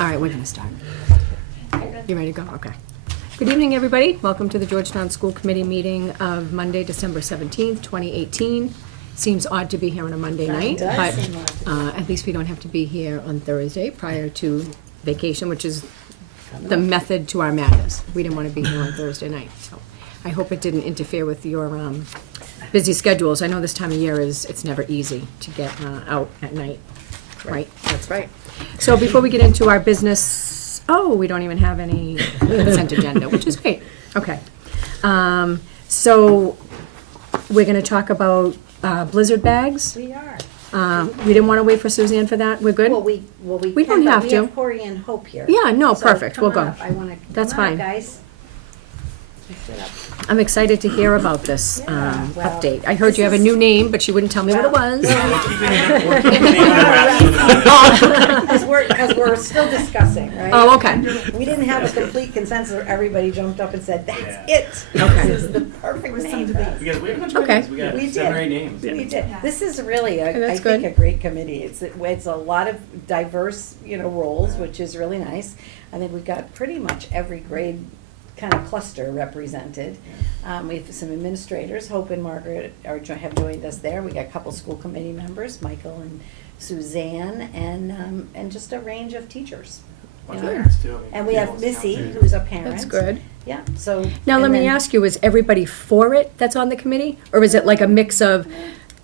All right, we're going to start. You ready to go? Okay. Good evening, everybody. Welcome to the Georgetown School Committee meeting of Monday, December 17th, 2018. Seems odd to be here on a Monday night, but at least we don't have to be here on Thursday prior to vacation, which is the method to our madness. We didn't want to be here on Thursday night, so I hope it didn't interfere with your busy schedules. I know this time of year it's never easy to get out at night, right? That's right. So before we get into our business, we don't even have any consent agenda, which is great. Okay. So we're going to talk about Blizzard bags. We are. We didn't want to wait for Suzanne for that. We're good? Well, we We can, don't but have we to. have Corey and Hope here. Yeah, no, So perfect. come We'll go. on up. I want to. That's come on fine. up, guys. Sit up. I'm excited to hear about this Yeah, well, update. I heard you have a new name, but she wouldn't tell me what it was. Because we're still discussing, right? Oh, okay. We didn't have a complete consensus. Everybody jumped up and said, "That's it. Okay. This is the perfect name for us." We have a bunch of Okay. names. We got We 7 or did. 8 names. We did. This is really, Okay, I that's think, good. a great committee. It's a lot of diverse, roles, which is really nice. I think we've got pretty much every grade kind of cluster represented. We have some administrators. Hope and Margaret have joined us there. We got a couple school committee members, Michael and Suzanne, and just a range of teachers. Bunch of Yeah. parents, too. I mean, And we have people's Missy, count, who's a parent. That's good. Yeah, so. Now, and let me then- ask you, is everybody for it that's on the committee? Or is it like a mix of,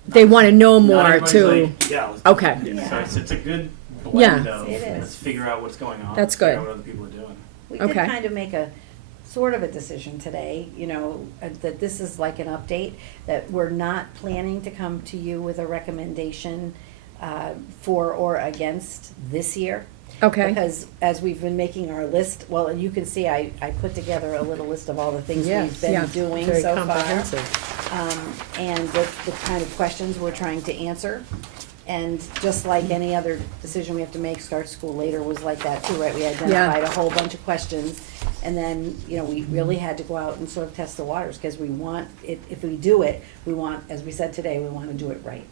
they want to know Not more everybody's to? like, yeah, let's- Okay. Yeah. So it's a good Yeah. blend of, It is. let's figure out what's going on. That's figure good. out what other people are doing. We did Okay. kind of make a, sort of a decision today, that this is like an update, that we're not planning to come to you with a recommendation for or against this year. Okay. Because as we've been making our list, well, and you can see I put together a little list of all the things we've been doing Very so far. comprehensive. And the kind of questions we're trying to answer. And just like any other decision we have to make, start school later was like that too, right? We identified a whole bunch of questions. And then, we really had to go out and sort of test the waters, because we want, if we do it, we want, as we said today, we want to do it right.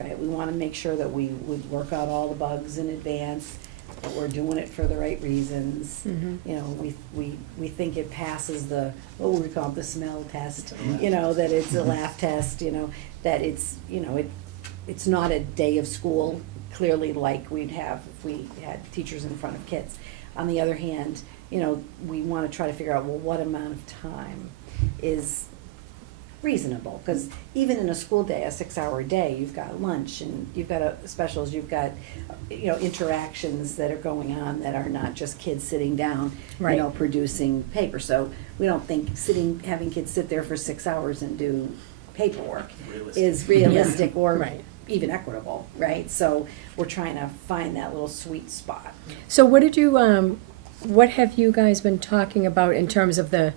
Right? We want to make sure that we would work out all the bugs in advance, that we're doing it for the right reasons. Mhm. We think it passes the, what would we call it, the smell test, that it's a laugh test, that it's not a day of school, clearly, like we'd have if we had teachers in front of kids. On the other hand, we want to try to figure out, well, what amount of time is reasonable? Because even in a school day, a 6-hour day, you've got lunch and you've got specials, you've got, interactions that are going on that are not just kids sitting down, Right. producing paper. So we don't think having kids sit there for 6 hours and do paperwork Realistic. is realistic or Right. even equitable, right? So we're trying to find that little sweet spot. So what have you guys been talking about in terms of the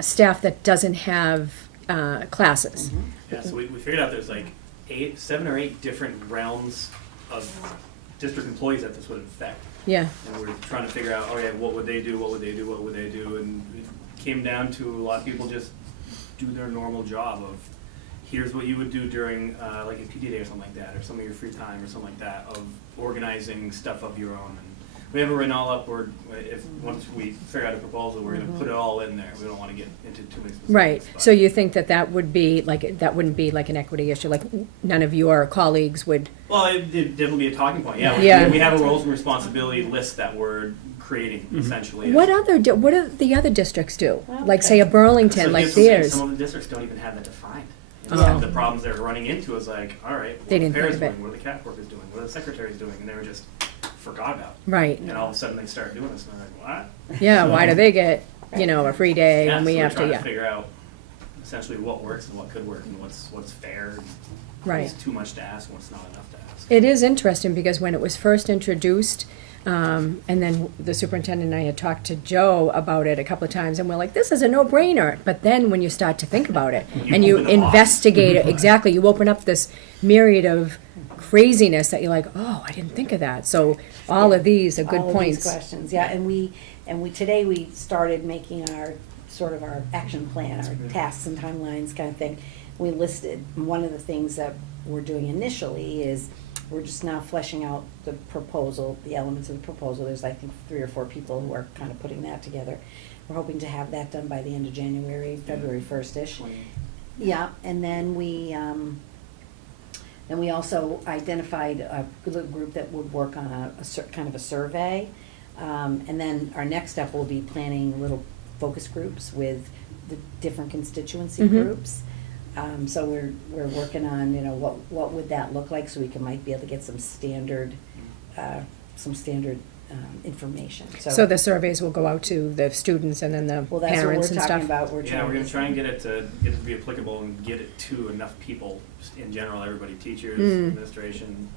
staff that doesn't have classes? Yeah, so we figured out there's like 7 or 8 different realms of district employees that this would affect. Yeah, And we're trying to figure out, what would they do, what would they do, what would they do? And it came down to a lot of people just do their normal job of, here's what you would do during like a PD day or something like that, or some of your free time or something like that, of organizing stuff of your own. And we have it written all up, or once we figure out a proposal, we're gonna put it all in there. We don't wanna get into too many specifics. right. but- So you think that would be that wouldn't be like an equity issue, like none of your colleagues would? Well, it definitely be a talking point, yeah. Yeah. We have a roles and responsibility list that we're creating, essentially. What do the other districts do? Well, Like say a Burlington, So like here's the thing, theirs? Some of the districts don't even have that defined. Oh. Some of the problems they're running into is like, all right, what They are the didn't think parents of it. doing, what are the CAP workers doing, what are the secretaries doing, and they were just forgot about. Right, And all of a sudden they start doing this, and they're like, what? yeah, So- why do they get, a free day Yeah, and so we we're have to, trying yeah, to figure out essentially what works and what could work and what's fair, and right. what's too much to ask and what's not enough to ask. It is interesting because when it was first introduced, and then the superintendent and I had talked to Joe about it a couple of times, and we're like, this is a no-brainer. But then when you start to think about it, and you open the box. investigate it, exactly, you open up this myriad of craziness that you're like, oh, I didn't think of that. So all of these are good All of these points. questions, yeah, and we today we started making our sort of our action plan, our tasks and timelines kind of thing. We listed, one of the things that we're doing initially is we're just now fleshing out the proposal, the elements of the proposal. There's, I think, 3 or 4 people who are kind of putting that together. We're hoping to have that done by the end of January, February 1st-ish. Yeah, and then we also identified a little group that would work on kind of a survey. And then our next step will be planning little focus groups with the different constituency groups. So we're working on, what would that look like, so we might be able to get some standard information. So the surveys will go out to the students and then the Well, that's what we're parents and stuff? talking about. Yeah, we're gonna try and get it to be applicable and get it to enough people, just in general, everybody, teachers, administration,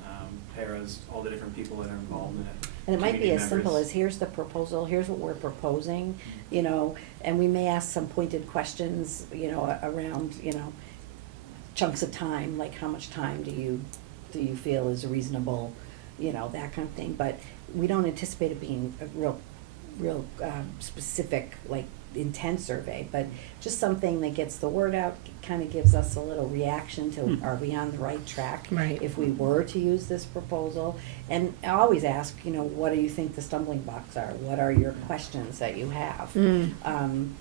paras, all the different people that are involved in it. And it might be community as simple members. as, here's the proposal, here's what we're proposing, and we may ask some pointed questions, around, chunks of time, like how much time do you feel is reasonable, that kind of thing. But we don't anticipate it being a real specific, like, intense survey, but just something that gets the word out, kind of gives us a little reaction to, are we on the right track? Right. If we were to use this proposal. And I always ask, what do you think the stumbling blocks are? What are your questions that you have?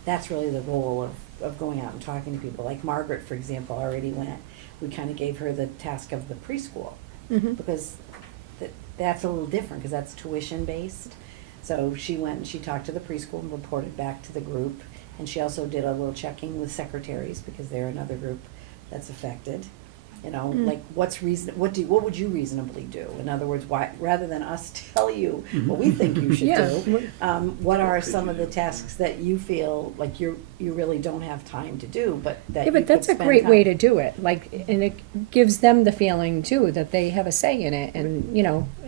That's really the goal of going out and talking to people. Like Margaret, for example, already went, we kind of gave her the task of the preschool, because that's a little different, because that's tuition-based. So she went and she talked to the preschool and reported back to the group. And she also did a little checking with secretaries, because they're another group that's affected. Like what would you reasonably do? In other words, why, rather than us tell you what we think you should do, what are some of the tasks that you feel like you really don't have time to do, but that Yeah, you but that's a could spend great way time- to do it, and it gives them the feeling too, that they have a say in it, and,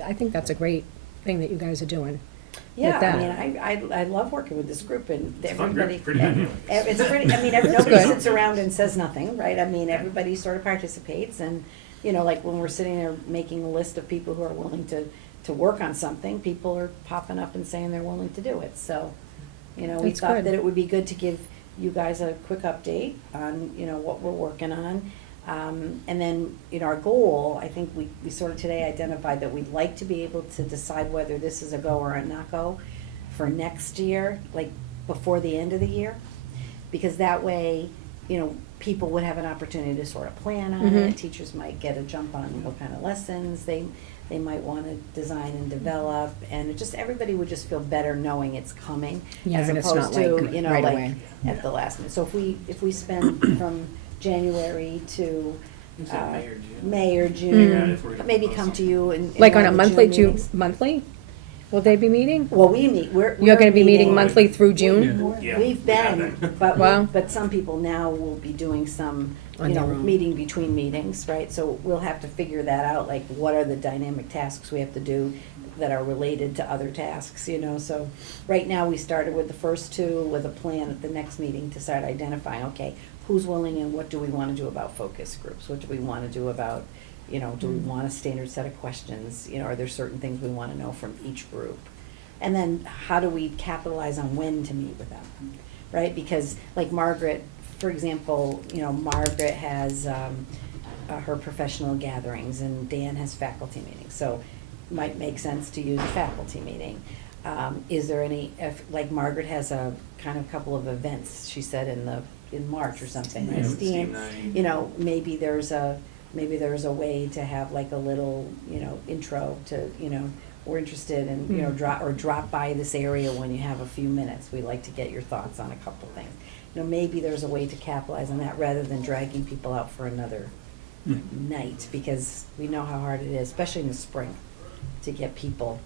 I think that's a great thing that you guys are doing. Yeah, that. I mean, I love working with this group, and It's a fun group, everybody. pretty good. It's pretty, nobody good. sits around and says nothing, right? I mean, everybody sort of participates, and, like when we're sitting there making a list of people who are willing to work on something, people are popping up and saying they're willing to do it, so, we That's thought good. that it would be good to give you guys a quick update on, what we're working on. And then, our goal, I think we sort of today identified that we'd like to be able to decide whether this is a go or a not go for next year, like before the end of the year. Because that way, people would have an opportunity to sort of plan on it. Teachers might get a jump on what kind of lessons they might want to design and develop. And everybody would just feel better knowing it's coming. Yeah, as and it's not opposed to, like right away. at the last minute. So if we spend from January to Is that May or June? May or Figure out June, if we're gonna maybe propose come to something. you in Like one on a of the monthly, June meetings. monthly? Will they be meeting? Well, we meet, You're we're gonna be meeting meeting- monthly through June? Yeah, We've we have been, been. but, Wow. but some people now will be doing some, On their own. meeting between meetings, right? So we'll have to figure that out, like what are the dynamic tasks we have to do that are related to other tasks, So right now, we started with the first 2 with a plan at the next meeting to start identifying, okay, who's willing and what do we want to do about focus groups? What do we want to do about, do we want a standard set of questions? Are there certain things we want to know from each group? And then how do we capitalize on when to meet with them, right? Because like Margaret, for example, Margaret has her professional gatherings and Dan has faculty meetings, so it might make sense to use a faculty meeting. Is there any, like Margaret has a kind of couple of events, she said in March or something, right? Yeah, STEAM, STEAM night. maybe there's a way to have like a little, intro to, we're interested in, drop by this area when you have a few minutes. We'd like to get your thoughts on a couple things. Maybe there's a way to capitalize on that rather than dragging people out for another night, because we know how hard it is, especially in the spring, to get people.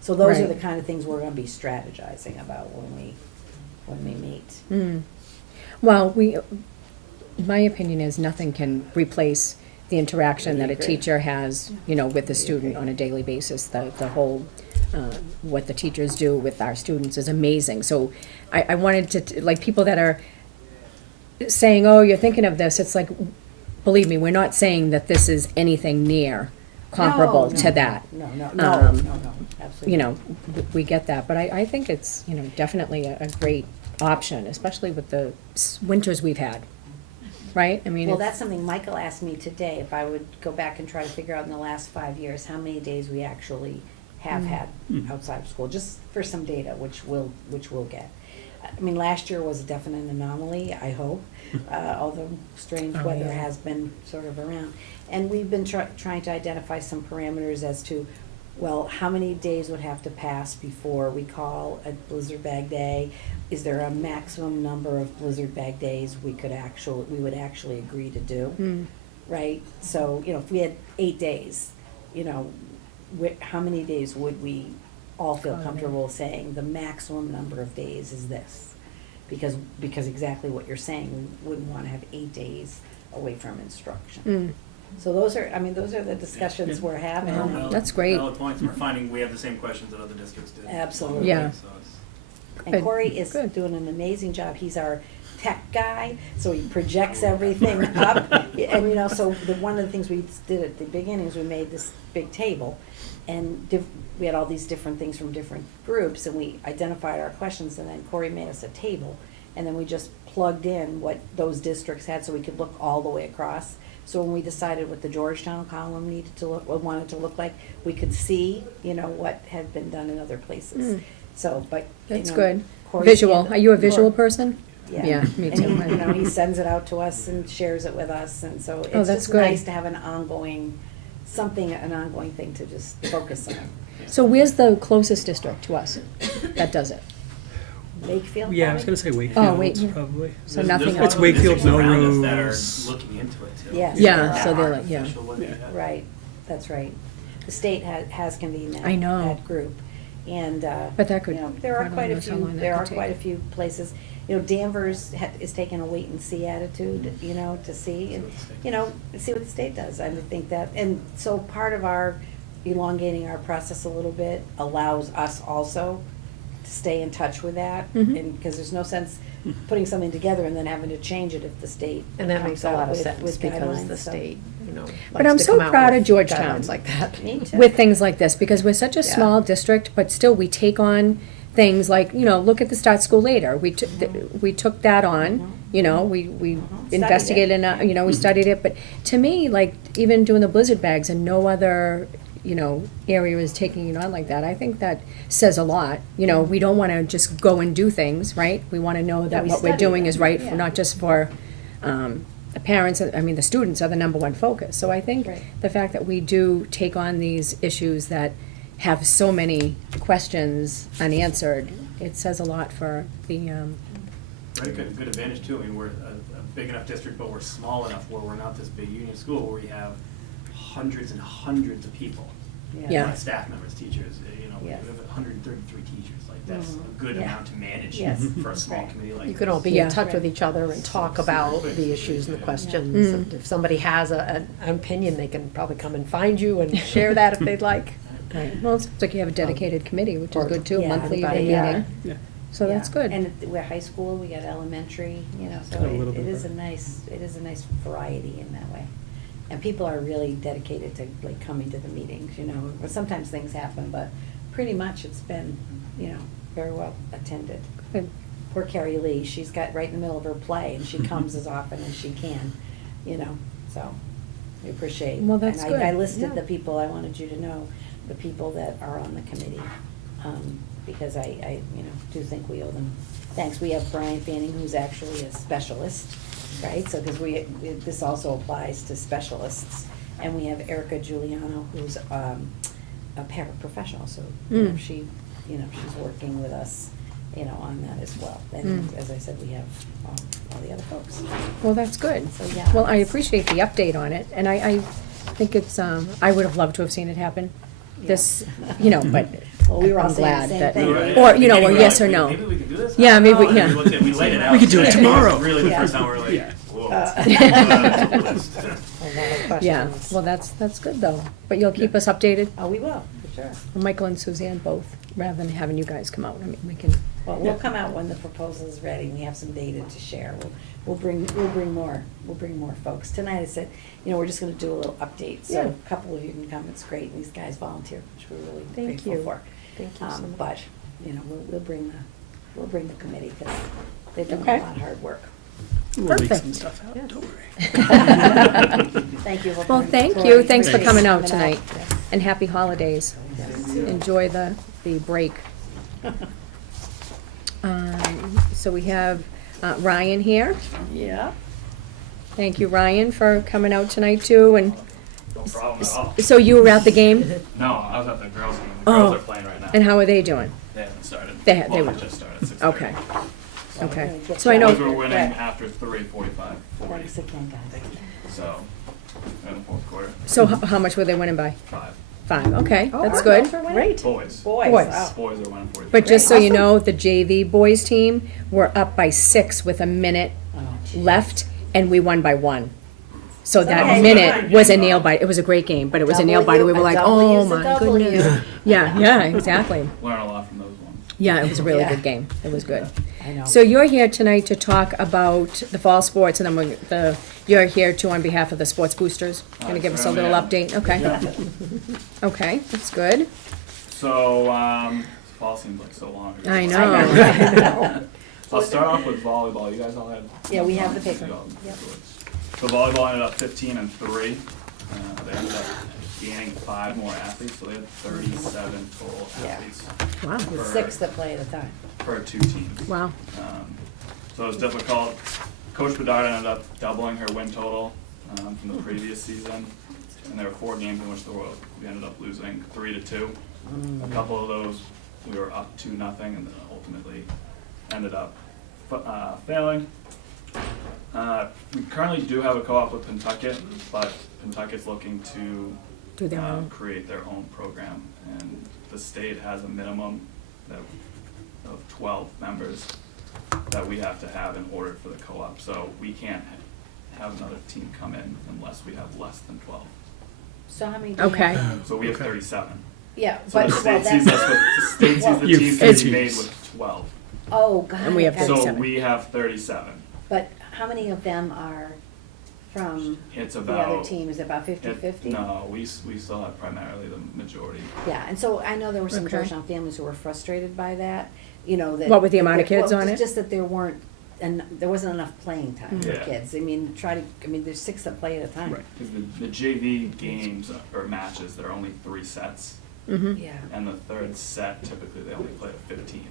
So those are Right. the kind of things we're gonna be strategizing about when we meet. Well, my opinion is nothing can replace the interaction that a Agree. teacher has, with the student on a daily basis. The whole, what the teachers do with our students is amazing. So I wanted to, like, people that are saying, oh, you're thinking of this, it's like, believe me, we're not saying that this is anything near comparable No, to that. No, absolutely. We get that, but I think it's, definitely a great option, especially with the winters we've had. right? I mean, Well, it's- that's something Michael asked me today, if I would go back and try to figure out in the last 5 years, how many days we actually have had outside of school, just for some data, which we'll get. I mean, last year was a definite anomaly, I hope, although strange Oh, weather yeah. has been sort of around. And we've been trying to identify some parameters as to, well, how many days would have to pass before we call a blizzard bag day? Is there a maximum number of blizzard bag days we would actually agree to do? Mm. Right? So, if we had 8 days, how many days would we all feel Call it comfortable saying the maximum number of days is this? Because exactly what you're saying, we wouldn't wanna have 8 days away from instruction. Mm. So those are the discussions we're having. Wow. Valid- That's great. Valid points. We're finding we have the same questions that other districts do. Absolutely. Yeah. So it's, And Good, Corey is good. doing an amazing job. He's our tech guy, so he projects everything up. And so one of the things we did at the beginning is we made this big table, and we had all these different things from different groups, and we identified our questions, and then Corey made us a table, and then we just plugged in what those districts had, so we could look all the way across. So when we decided what the Georgetown column wanted to look like, we could see, what had been done in other places. Mm. So, but, That's good. Corey's Visual. hand- Are you a visual Cor- person? Yeah. me And too. he sends it out to us and shares it with us, and so Oh, it's that's just good. nice to have an ongoing thing to just focus on. So where's the closest district to us that does it? Wakefield, Yeah, I was probably? gonna say Wakefield, wait, yeah. probably. So there's nothing lots else. of Wakefield, districts around us Melrose. that are looking into it too. Yes. Yeah, Yeah. so they're Aren't like, yeah. official what they Yeah. have. Right, that's right. The state has convened I know. that group, and, But that could- there are God quite a knows how few, long that there could are take. quite a few places. Danvers is taking a wait and see attitude, to see, and, see what the state does. I would think that, and so part of our elongating our process a little bit allows us also to stay in touch with that, Mhm. and, because there's no sense putting something together and then having to change it if the state And that comes makes a out lot of with- sense with because guidelines, the so- state, But likes I'm to so come out proud with of Georgetown. guidelines like that. Me too. With things like this, because we're such a Yeah. small district, but still we take on things like, look at the Start School Later. We took that on, we Studied investigated, it. we studied it, but to me, like, even doing the blizzard bags and no other, area is taking it on like that, I think that says a lot. We don't wanna just go and do things, right? We wanna know that we what we're study doing them, is right, yeah. not just for, the parents, the students are the number one focus. So I think Right. the fact that we do take on these issues that have so many questions unanswered, it says a lot for the, Right, good advantage too. I mean, we're a big enough district, but we're small enough where we're not this big union school where we have hundreds and hundreds of people. Yeah. Staff members, teachers, we Yes. have 133 teachers. Like, that's Mhm. a good Yeah. amount to manage Yes. for a small Right. committee like You this. can all be Yeah. in touch with each other and talk about the issues and the questions. Mm. And if somebody has an opinion, they can probably come and find you and share that if they'd like. right, well, it's like you have a dedicated committee, which is good too, Yeah, monthly everybody, meeting. yeah. Yeah. So that's Yeah. good. And we're high school, we got elementary, so A little it bit is of a nice variety in that way. And people are really dedicated to like coming to the meetings, but sometimes things happen, but pretty much it's been, very well attended. Good. Poor Carrie Lee, she's got right in the middle of her play and she comes as often as she can, so we appreciate. Well, that's And I good. listed Yeah. the people, I wanted you to know, the people that are on the committee, because I do think we owe them thanks. We have Brian Fanning, who's actually a specialist, right? So, because this also applies to specialists. And we have Erica Giuliano, who's a paraprofessional, so Mm. she's working with us, on that as well. And Mm. as I said, we have all the other folks. Well, that's good. So, yeah. Well, I appreciate the update on it, and I think it's, I would have loved to have seen it happen. This, but Well, we were all I'm saying the glad same that, thing. Right. or, At the beginning, or we're yes like, or no. Maybe we can do this. Yeah, maybe, And yeah. we looked at- we laid it out. We could do it It was tomorrow. Really, the Yeah. first time we were like, Yeah. whoa. Uh, A lot of Yeah, questions. well, that's good though. But you'll keep us updated, Oh, we will, for sure. Michael and Suzanne both, rather than having you guys come out. We can, Well, we'll come out when the proposal is ready, we have some data to share, we'll bring more folks. Tonight I said, we're just gonna do a little update, so Yeah. a couple of you can come, it's great, these guys volunteer, which we're really Thank grateful you. for. Thank you so much. But, we'll bring the committee, because they've done Okay. a lot of hard work. We'll leak Perfect. some stuff out, don't worry. Thank you. Well, thank Tori, you. Thanks for appreciate coming you out tonight. Yes. And happy holidays. Enjoy the break. So we have Ryan here. Yeah. Thank you, Ryan, for coming out tonight too. And No problem at all. so you were at the game? No, I was at the girls' game. The Oh. girls are playing right now. And how are they doing? They haven't started. They Well, were- just started. 6:30. Okay. Okay. Good So I job. Boys were know, winning Yeah. after 3:45, 40. Thanks again, guys. So, in the fourth quarter, so how much were they winning by? 5. 5, okay, Oh, that's our good. girls are winning? Great. Boys. Boys, Boys. wow. Boys are winning 45. But just so you Awesome. know, the JV boys team were up by 6 with a minute Oh, geez. left, and we won by 1. So that Okay. minute was a nail biter. It was a great game, but it was a nail biter. We were A like, W oh is a my W." goodness. Yeah, exactly. Learn a lot from those ones. Yeah, it was a really Yeah. good game. It was good. I know. So you're here tonight to talk about the fall sports, and then you're here too on behalf of the sports boosters. Gonna give us a little update, okay? Okay, that's good. So, fall seems like so long ago. I I know. know. I'll start off with volleyball. You guys all have? Yeah, we have the paper. You all- Yep. So volleyball ended up 15-3. They ended up gaining 5 more athletes, so they had 37 total Yeah. athletes Wow, With 6 that play at a time. per 2 teams. wow. So it was difficult. Coach Bedard ended up doubling her win total from the previous season, and there were 4 games in which we ended up losing 3-2. A couple of those we were up 2-0, and then ultimately ended up failing. We currently do have a co-op with Pentucket, but Pentucket's looking to Do their own. create their own program, and the state has a minimum of 12 members that we have to have in order for the co-op. So we can't have another team come in unless we have less than 12. So how many do you Okay. have? So we have Okay. 37. Yeah, So but, the well, state sees that's, us with, the state sees Well, the You team have to be made 50s. with 12. oh, God. And we have that's- 37. So we have 37. But how many of them are from It's the about. other team? Is it about 50-50? No, we still have primarily the majority. Yeah, and so I know there were some Okay. Georgetown families who were frustrated by that, you know, that. What, with the amount of well, kids on it? Just that there weren't, and there wasn't enough playing time for Yeah. kids. I mean, there's 6 that play at a time. Right. Because the JV games or matches, there are only 3 sets. Mm-hmm. Yeah, And the third set, typically they only play to 15.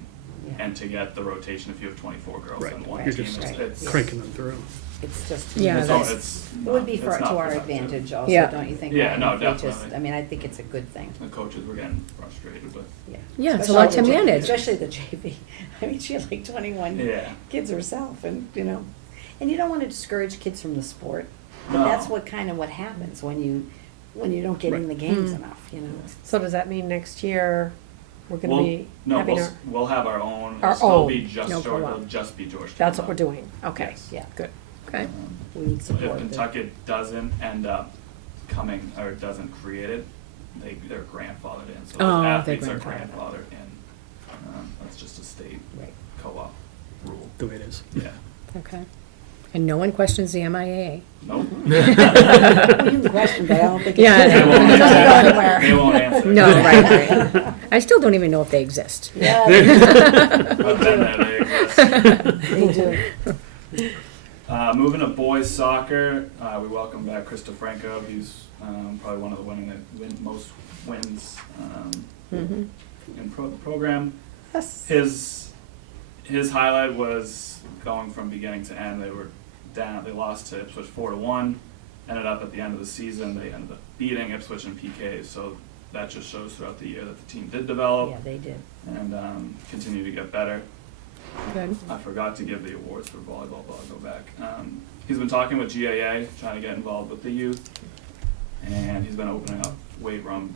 yeah. And to get the rotation, if you have 24 girls Right. on one You're team, just it's. cranking them through. It's just. Yeah, It's, that's- it's It would be not- for, it's to not our productive. advantage also, Yeah. don't you think? Yeah, Ryan? no, If we just- definitely. I mean, I think it's a good thing, The coaches were getting frustrated with. yeah. Yeah, it's a lot to Especially the- manage. Especially the JV. I mean, she had like 21 Yeah. kids herself and, you know, and you don't want to discourage kids from the sport. But No. that's what happens when you don't get in the games Mm. enough, you know. So does that mean next year we're gonna We'll- be No, having we'll, our, we'll have our own, Our it'll still own. be just No George, co-op. it'll just be Georgetown. that's what we're though. doing? Okay, Yes. Yeah, good. Okay. we would If support it. Pentucket doesn't end up coming, or doesn't create it, they're grandfathered in, so the Oh, they're athletes are grandfathered. grandfathered in. That's just a state Right. co-op rule, The way it is. yeah. Okay. And no one questions the MIAA. Nope. Well, you can question, but I don't think it's. Yeah, They won't It doesn't go answer. anywhere. They won't answer. No, right. I still don't even know if they exist. Yeah, I've been there, they exist. they do. Moving to boys soccer, we welcome back Chris DeFranco. He's probably one of the most wins Mhm. in the program. Yes. His highlight was going from beginning to end. They were down. They lost to Ipswich 4-1. Ended up at the end of the season, they ended up beating Ipswich in PKs. So that just shows throughout the year that the team did develop Yeah, they did. and continue to get better. Good. I forgot to give the awards for volleyball, but I'll go back. He's been talking with GAA, trying to get involved with the youth, and he's been opening up weight room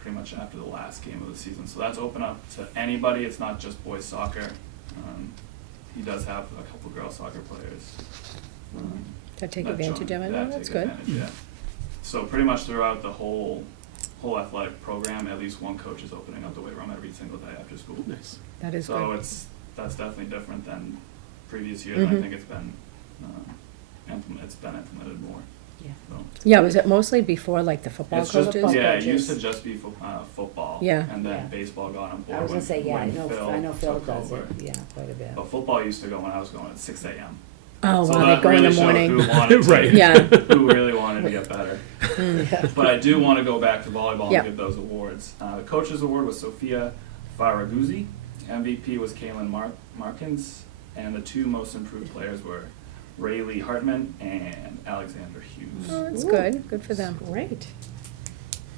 pretty much after the last game of the season. So that's open up to anybody. It's not just boys soccer. He does have a couple girls soccer players. To take that advantage join- of it, that oh, that's take good. advantage, yeah. So pretty much throughout the whole athletic program, at least one coach is opening up the weight room every single day after school. Nice. That is So good. that's definitely different than previous years, and I Mhm. think it's been implemented more. Yeah. So Yeah, was it mostly before, like, the football it's just, coaches? yeah, it coaches. used to just be football. Yeah. And then Yeah. baseball got on board I was gonna say, yeah, I when know Phil took does it, over. yeah, quite a bit. But football used to go when I was going at 6 a.m. Oh, So wow, they that go in the really showed morning. who wanted to, Right. Yeah. who really wanted to get better. But I do want to go back to volleyball Yep. and give those awards. The coaches award was Sophia Faraguzzi, MVP was Kaylin Markins, and the two most improved players were Rayleigh Hartman and Alexander Hughes. Oh, that's Ooh. good for them. Great.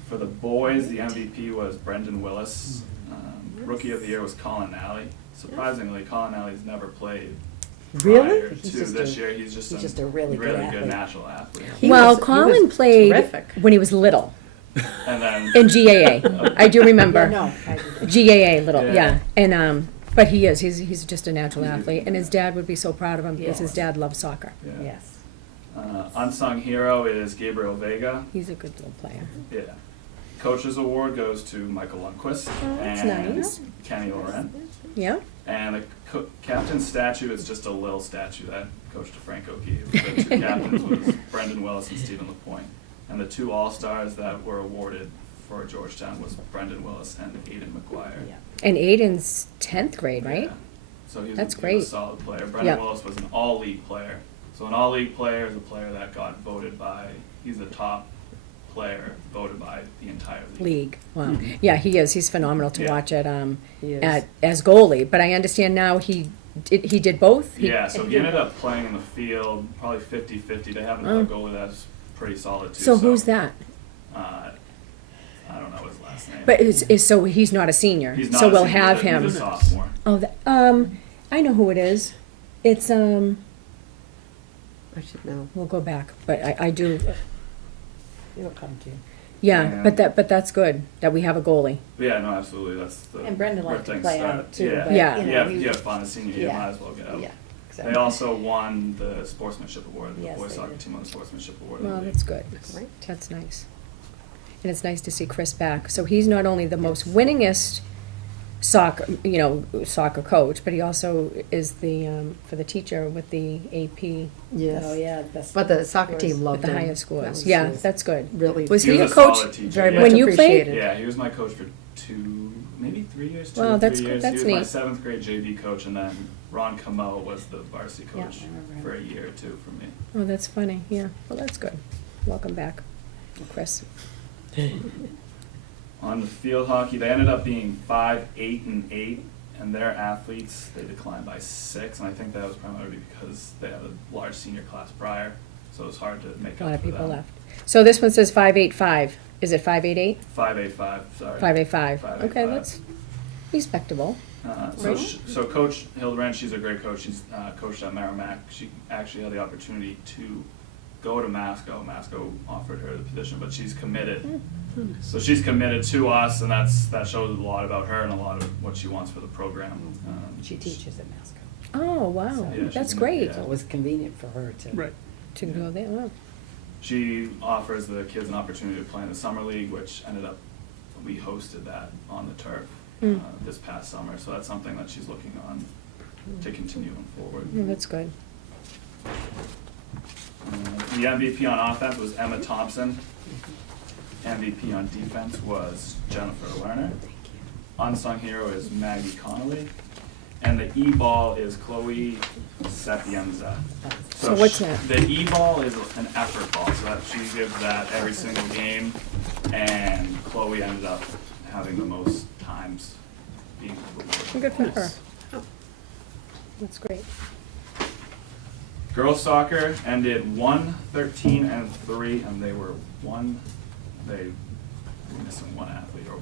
For the boys, the MVP was Brendan Willis. Rookie of the year was Colin Nally. Surprisingly, Colin Nally's never played Really? prior He's to just this a- year. He's just he's just a really good athlete. natural athlete. He Well, was Colin played terrific. when he was little, And then in GAA. I do remember. Yeah, no, I did. GAA little, Yeah. yeah. And, but he's just a natural athlete, and his dad would be so proud of him because his Yes. dad loves soccer. yeah. Yes. Unsung hero is Gabriel Vega. He's a good little player. Yeah. Coach's award goes to Michael Lundquist Oh, that's and nice. Kenny Loren. Yeah? And the captain's statue is just a little statue that Coach DeFranco gave. The two captains was Brendan Willis and Stephen LaPointe. And the two all-stars that were awarded for Georgetown was Brendan Willis and Aiden McGuire. Yeah. And Aiden's 10th grade, right? Yeah. So he's That's a great. solid player. Brendan Yeah. Willis was an all-league player. So an all-league player is a player that got voted by, he's the top player voted by the entire league. League, wow. Yeah, he is, he's phenomenal to Yeah. watch He is. as goalie, but I understand now he did both? He- Yeah, so he ended up playing in the field, probably 50-50. They have another goalie that's pretty solid too. So who's that? I don't know his last name. But so he's not a senior, He's not so a we'll senior, have he's a- him. He's a sophomore. Oh, I know who it is. It's, I should know. we'll go back, but I do, It'll come to you. yeah, Yeah. but that's good, that we have a goalie. But yeah, no, absolutely. That's the And Brendan where liked to things play start. out too, Yeah, but, Yeah. you know, yeah, he- you have fun as senior. You Yeah. might as well get out. Yeah, They exactly. also won the sportsmanship award. The Yes, boys they soccer did. team won the sportsmanship award. in the Well, league. that's good. Great. That's nice. And it's nice to see Chris back. So he's not only the most winningest soccer coach, but he also is for the teacher with the AP Yes. Oh, yeah, that's. But the soccer team with loved the him. highest scores. That Yeah, was that's good. really. Was He he a was a coach solid teacher, Very yeah. much when you played? appreciated. Yeah, he was my coach for maybe 3 years, two Wow, or that's 3 good. years. That's He was my neat. 7th grade JV coach, and then Ron Camo was the varsity Yeah, coach I remember him. for a year or two for me. Oh, that's funny, yeah. Well, that's good. Welcome back, Chris. On the field hockey, they ended up being 5-8-8, and their athletes, they declined by 6, and I think that was primarily because they had a large senior class prior, so it was hard to make A up lot of for people them. left. So this one says 585. Is it 588? 5-8-5, sorry. 585. 5-8-5. Okay, that's respectable. So, Right. so Coach Hildebrand, she's a great coach. She's coached at Merrimack. She actually had the opportunity to go to Masco. Masco offered her the position, but she's committed. So she's committed to us, and that shows a lot about her and a lot of what she wants for the program. She teaches at Masco. Oh, wow, Yeah, she that's can- great yeah. So it was convenient for her to. Right. to go there. Wow. She offers the kids an opportunity to play in the summer league, which ended up, we hosted that on the turf this past summer. So that's something that she's looking on to continue on forward. Oh, that's good. The MVP on offense was Emma Thompson. MVP on defense was Jennifer Lerner. Unsung hero is Maggie Connolly. And the E-ball is Chloe Sapienza. So what's that? The E-ball is an effort ball, so that she gives that every single game. And Chloe ended up having the most times being rewarded. Good for her. That's great. Girls soccer ended 1-13-3, and they were missing one athlete or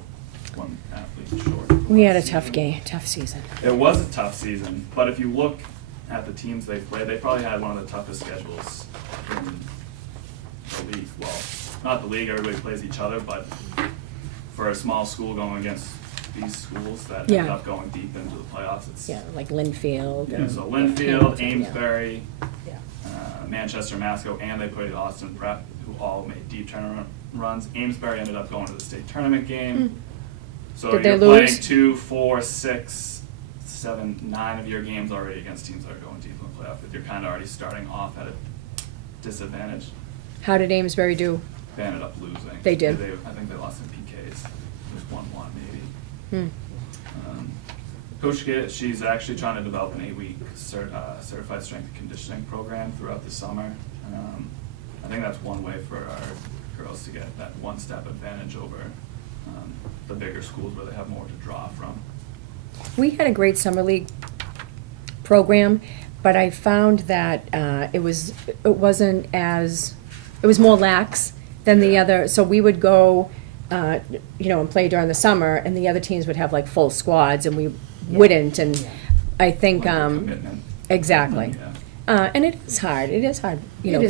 one athlete short. We had a tough season. It was a tough season, but if you look at the teams they played, they probably had one of the toughest schedules in the league. Well, not the league, everybody plays each other, but for a small school going against these schools that ended Yeah. up going deep into the playoffs, it's. Yeah, like Linfield. Yeah, and so Linfield, Hamilton, yeah. Amesbury, Yeah. Manchester, Masco, and they played Austin Prep, who all made deep tournament runs. Amesbury ended up going to the state tournament game. So Did they you're playing lose? 2, 4, 6, 7, 9 of your games already against teams that are going deep in the playoff. You're kind of already starting off at a disadvantage. How did Amesbury do? They ended up losing. They did? I think they lost in PKs. It was 1-1 maybe. Hmm. Coach Kit, she's actually trying to develop an 8-week certified strength and conditioning program throughout the summer. I think that's one way for our girls to get that one-step advantage over the bigger schools where they have more to draw from. We had a great summer league program, but I found that it was more lax than the other, so we would go, and play during the summer, and the other teams would have like full squads, and we wouldn't, and I think, Like the commitment. exactly. Yeah. And it is hard, It for is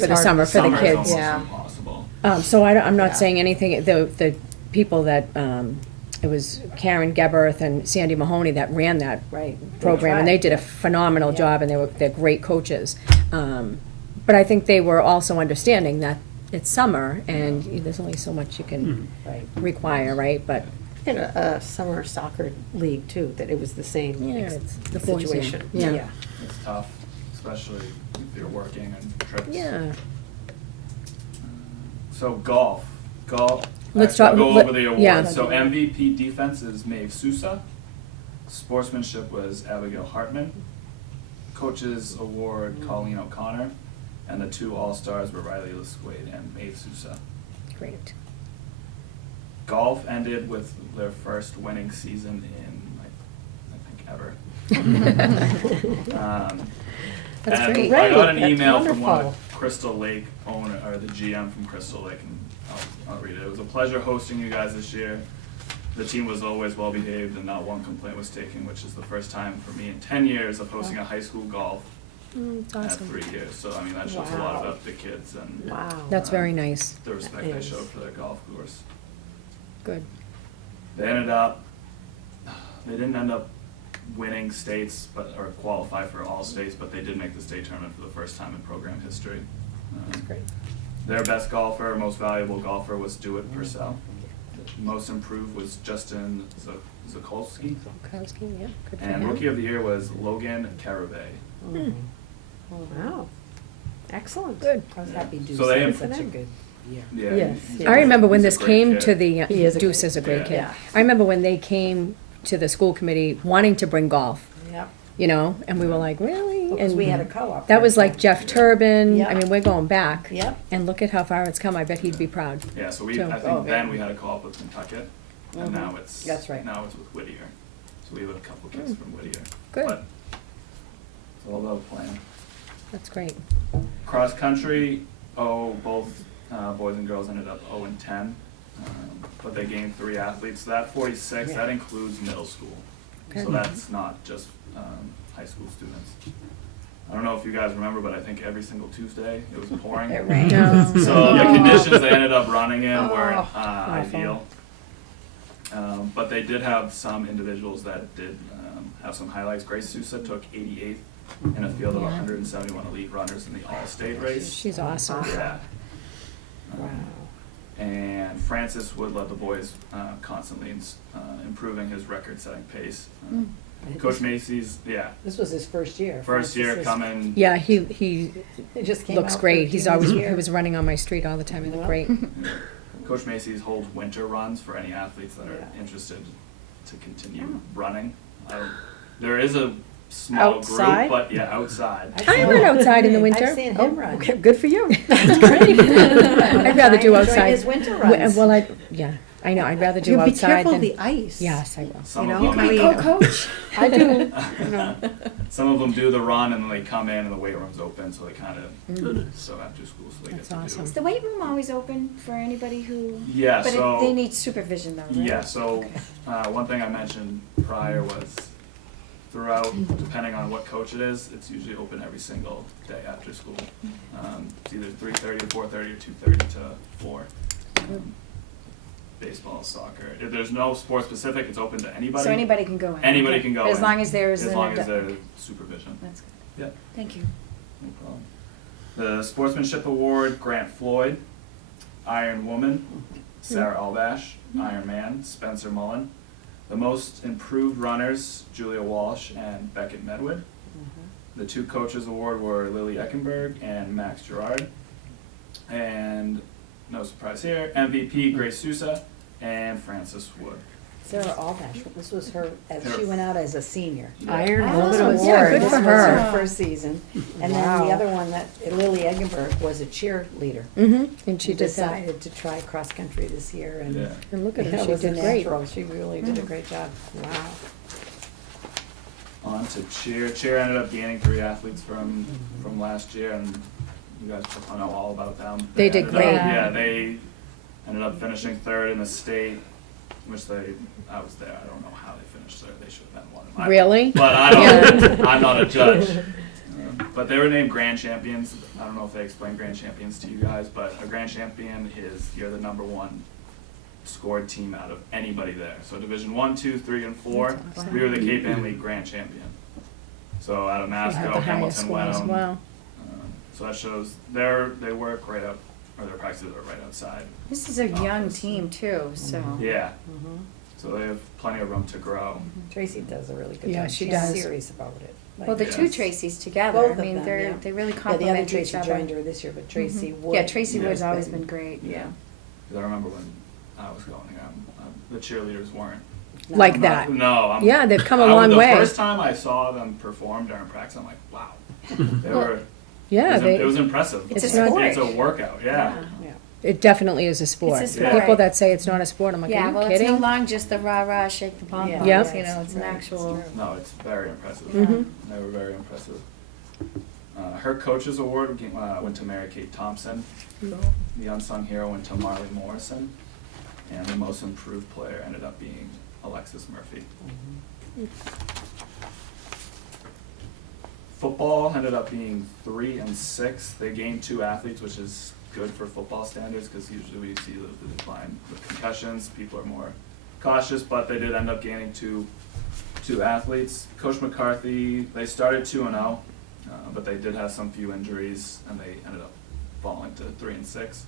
the hard. summer, for the Summer is kids. almost Yeah. impossible. So I'm Yeah. not saying anything, the people that, it was Karen Geberth and Sandy Mahoney that ran that Right. program, and they did a phenomenal job, and they're great coaches. But I think they were also understanding that it's summer, and there's only so much you can Right. require, right? But, And a summer soccer league too, that it was the same yeah, it's the boys, yeah. situation. Yeah. It's tough, especially if you're working and trips. Yeah. So golf. Let's Actually, talk- I'll go over the awards. yeah. So MVP defense is Maeve Sousa. Sportsmanship was Abigail Hartman. Coaches award Colleen O'Connor. And the 2 All-Stars were Riley Lesquade and Maeve Sousa. Great. Golf ended with their first winning season in, I think, ever. That's and great. I got an That's email from one wonderful. of Crystal Lake owner, or the GM from Crystal Lake, and I'll read it. It was a pleasure hosting you guys this year. The team was always well behaved and not one complaint was taken, which is the first time for me in 10 years of hosting a high school golf It's at awesome. 3 years. So I mean that shows a lot Wow. about the kids and Wow. That's very nice. the respect That they is. showed for their golf course. Good. They didn't end up winning states, or qualify for all states, but they did make the state tournament for the first time in program history. That's great. Their best golfer, most valuable golfer was Dewitt Purcell. Most improved was Justin Zakolski. Kowski, yeah, good for And him. rookie of the year was Logan Carabay. Wow. Excellent. Good. I was happy Deuce So they had imp- such a good year. Yeah. Yes, he's- yeah. I remember when he's this a great came kid. to the, He is a Deuce great is a great kid. kid. Yeah. I remember when they came to the school committee wanting to bring golf, Yep. and we were like, really? Because we had a And co-op. that was like there. Jeff Turbin, Yeah. I mean, we're going back. Yep. And look at how far it's come, I bet he'd be proud. Yeah, so So- I Oh, think then yeah. we had a co-op with Kentucket, and Mhm. now it's. That's right. Now it's with Whittier. So we have a couple kids from Whittier. Good. But it's all about playing. That's great. Cross country, both boys and girls ended up 0-10, but they gained 3 athletes. So that 46, that includes middle school. Okay. So that's not just high school students. I don't know if you guys remember, but I think every single Tuesday it was pouring. It rained. No. So the conditions they ended up running in Oh, weren't awful. ideal. But they did have some individuals that did have some highlights. Grace Sousa took 88th in a field of Yeah. 171 elite runners in the all-state race. She's awesome. Yeah. Wow. And Francis Wood led the boys constantly improving his record-setting pace. Coach Macy's, This was his first year. first year Francis is- coming. Yeah, he It just came looks out great. for He's junior always, year. he was running on my street all the time, he looked Yeah. great. Coach Macy's holds winter runs for any athletes that are Yeah. interested to continue Oh. running. There is a small Outside? group, but yeah, outside. I've I seen run him. outside in the winter. I've seen Oh, him run. okay, good for you. That's great. I'd rather do I enjoy outside. his winter runs. Well, I know, I'd rather do You be outside careful than. of the ice. Yes, I will. Some You of know, them, I mean, coach. I do. You know. some of them do the run and then they come in and the weight room's open, so they kind of so after school, so they That's get to awesome. Is the weight room always open for anybody who? do. Yeah, But so they need supervision though, right? yeah, so Okay. one thing I mentioned prior was throughout, depending on what coach it is, it's usually open every single day after school. It's either 3:30 to 4:30 or 2:30 to 4. Baseball, soccer. If there's no sport specific, it's open to anybody. So anybody can go in? Anybody Okay. can go As in. long as there's As an long as adult- there's supervision. That's good. Yep. Thank you. No problem. The Sportsmanship Award, Grant Floyd, Iron Woman, Sarah Albash, Iron Man, Spencer Mullen. The Most Improved Runners, Julia Walsh and Beckett Medwood. The 2 Coaches Award were Lily Eckenberg and Max Gerard. And no surprise here, MVP Grace Sousa and Francis Wood. Sarah Albash, this was her, as she went out as a senior. Iron Oh, Woman yeah, Award. good This for was her. her first season. And then the Wow. other one, that Lily Eggenberg, was a cheerleader. Mm-hmm, and she She did that. decided to try cross-country this year, and Yeah. And look at it her, she was a did great. natural. She really did a great job. Wow. On to cheer. Cheer ended up gaining 3 athletes from last year, and you guys know all about them. They did ended up- great. Yeah, they ended up finishing 3rd in the state, which I was there. I don't know how they finished 3rd. They should have been one. in my book. Really? But I don't. I'm not a judge. But they were named grand champions. I don't know if they explained grand champions to you guys, but a grand champion is you're the #1 scored team out of anybody there. So Division 1, 2, 3, and 4, That's awesome. we were the Cape Ann League grand champion. So out of They had Masco, the highest Hamilton, scores, Wenham. wow. So that shows they work right up, or their practices are right outside. This is a young office. team too, so. Yeah, Mhm. so they have plenty of room to grow. Tracy does a really good job. Yeah, she She's does. serious about it. Well, the Yes. two Tracys together, Both I of mean, them, they're, yeah. they really Yeah, the complement other each Tracy other. joined her this year, but Tracy Mhm. Wood. Yeah, Tracy Yeah. Wood's always been great, Yeah. yeah. 'Cause I remember when I was going there, the cheerleaders weren't. No. Like I'm that. not- No, I'm. Yeah, they've come a long way. The first time I saw them perform during practice, I'm like, wow. They were, Yeah, it was impressive. It's a sport. It's a workout, yeah. Yeah. it definitely is a sport. It's a For sport. people that say it's not a sport, I'm like, Yeah, are well, you it's no kidding? longer just the rah-rah, shake the pom-poms, Yeah. Yep. you know, it's an Right, actual. it's true. No, it's very impressive. Mhm. They were very impressive. Her coaches award went to Mary Kate Thompson. The unsung hero went to Marley Morrison. And the most improved player ended up being Alexis Murphy. Football ended up being 3 and 6. They gained 2 athletes, which is good for football standards because usually we see the decline with concussions. People are more cautious, but they did end up gaining two athletes. Coach McCarthy, they started 2-0, but they did have some few injuries, and they ended up falling to 3 and 6.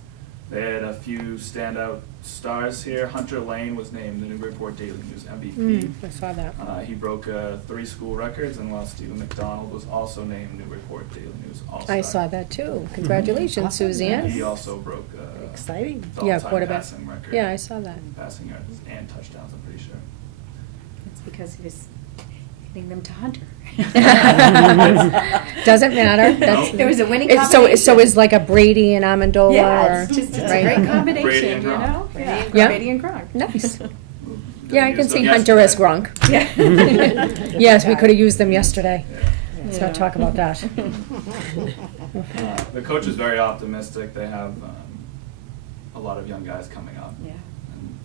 They had a few standout stars here. Hunter Lane was named the Newburyport Daily News MVP. I saw that. He broke 3 school records, and while Stephen McDonald was also named Newburyport Daily News All-Star. I saw that too. Congratulations, Awesome. Suzanne. He also broke Exciting. the Yeah, all-time quarterback. passing record. Yeah, I saw that. Passing yards and touchdowns, I'm pretty sure. It's because he was hitting them to Hunter. Doesn't matter. That's, It was a winning it's so combination. it's like a Brady and Amendola. Yeah, it's or- just, it's a right? great combination, Brady you and Gronk. know? Yeah, Yeah. Brady and Gronk. Nice. Didn't Yeah, I use can them see Hunter as yesterday. Gronk. Yeah. Yes, we could have used them yesterday. Yeah. Let's not talk about that. The coach is very optimistic. They have a lot of young guys coming up. Yeah. And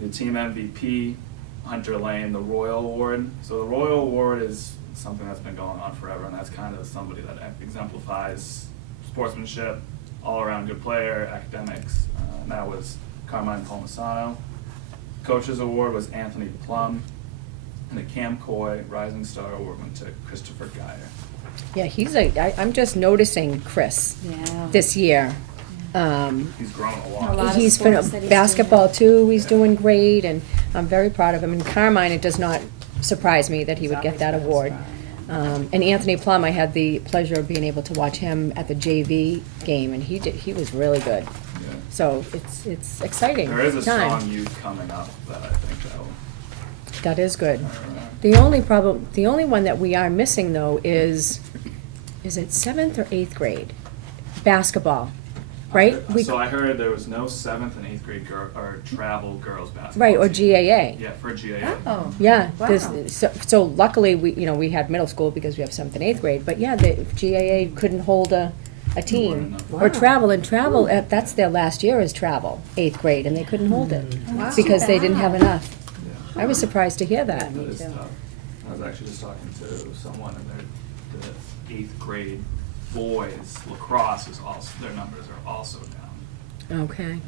the team MVP, Hunter Lane, the Royal Award. So the Royal Award is something that's been going on forever, and that's kind of somebody that exemplifies sportsmanship, all-around good player, academics. And that was Carmine Palmisano. Coach's Award was Anthony Plum. And the Cam Coy Rising Star Award went to Christopher Geyer. Yeah, I'm just noticing Chris Yeah. this year. He's grown a A lot. lot of He's sports that he's basketball too. He's Yeah. doing great, and I'm very proud of him. And Carmine, it does not surprise me that he would get that award. And Anthony Plum, I had the pleasure of being able to watch him at the JV game, and he was really good. Yeah. So it's exciting. There is a time. strong youth coming up that I think that will. That is good. uh, The only one that we are missing though is it 7th or 8th grade? Basketball, right? So I heard there was no 7th and 8th grade or travel girls basketball. Right, or team. GAA. Yeah, for GAA. Oh. Yeah, Wow. so luckily, we had middle school because we have 7th and 8th grade, but yeah, the GAA couldn't hold a team. enough. Or travel, that's their last year is travel, 8th grade, and they couldn't hold it Wow. because they didn't have enough. Yeah. I was surprised to hear that. That is too. tough. I was actually just talking to someone, and the 8th grade boys lacrosse is also, their numbers are also down. Okay,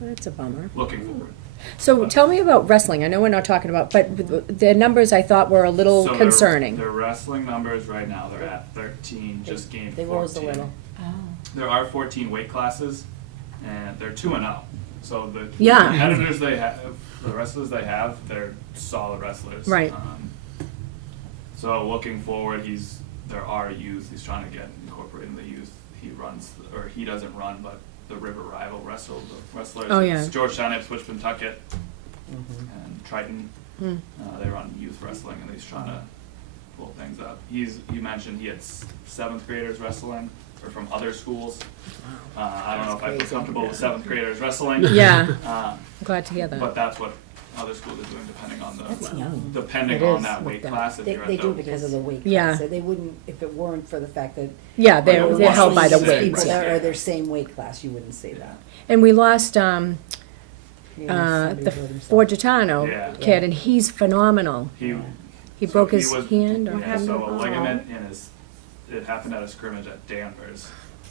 that's a bummer. Looking forward. So tell me about wrestling. I know we're not talking about, but the numbers I thought were a little So their- concerning. Their wrestling numbers right now, they're at 13, just gained 14. They rose a little. Oh. There are 14 weight classes, and they're 2-0. So the Yeah. competitors they have, the wrestlers they have, they're solid wrestlers. Right. So looking forward, there are youth. He's trying to get incorporated in the youth. He doesn't run, but the River Rival wrestlers. Oh, yeah. It's Georgetown, Ipswich, Pentucket. and Triton. Hmm. They run youth wrestling, and he's trying to pull things up. You mentioned he had 7th graders wrestling, or from other schools. I don't know if I feel comfortable with 7th graders wrestling. Yeah. Uh, Glad to hear that. But that's what other schools are doing, depending on That's young. depending It on is. that weight They- class. If They, you're they at do the, because of the weight Yeah. class. So they wouldn't, if it weren't for the fact that. Yeah, they're Well, held by the wrestling weight. people Or their same weight class, you wouldn't say that. And we lost You know, somebody the hurt himself. Forgitano Yeah. kid, and he's phenomenal. he He so broke he his was- hand. Or Yeah, so a Oh. ligament in his. It happened at a scrimmage at Danvers.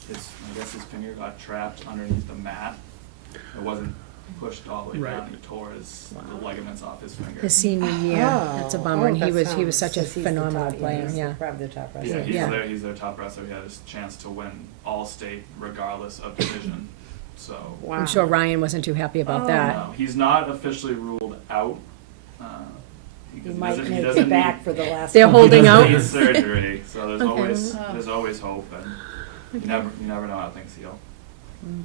I guess his finger got trapped underneath the mat. It wasn't pushed all the way down. He tore the ligaments off his finger. His senior year. That's a bummer. And he that was such a Because he's the phenomenal top- player. he's Yeah. Probably the top Yeah, wrestler. Yeah. he's their top wrestler. He had his chance to win All-State regardless of division. So Wow. I'm sure Ryan wasn't too happy about that. no, he's not officially ruled out. He Because might he make doesn't it back need, for the last. They're one. holding he doesn't out? need surgery. So there's Okay. always hope, and you never know how things heal.